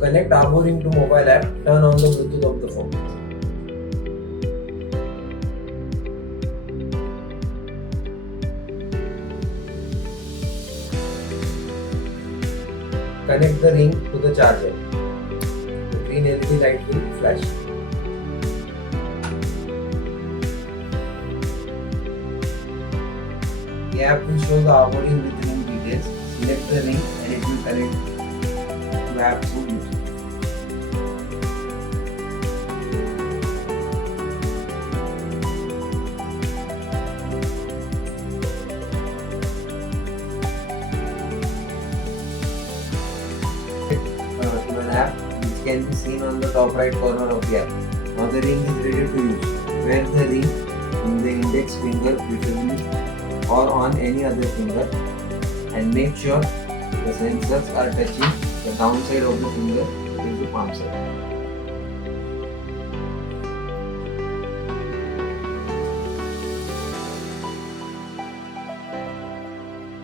connect aaboRing to mobile app, turn on the Bluetooth of the phone. Connect the ring to the charger. The green LED light will flash. The app will show the aaboRing with ring details. Select the ring and it will connect to app through Bluetooth. To an app which can be seen on the top right corner of the app. Now the ring is ready to use. Wear the ring on the index finger preferably or on any other finger and make sure the sensors are touching the downside of the finger with the palm side.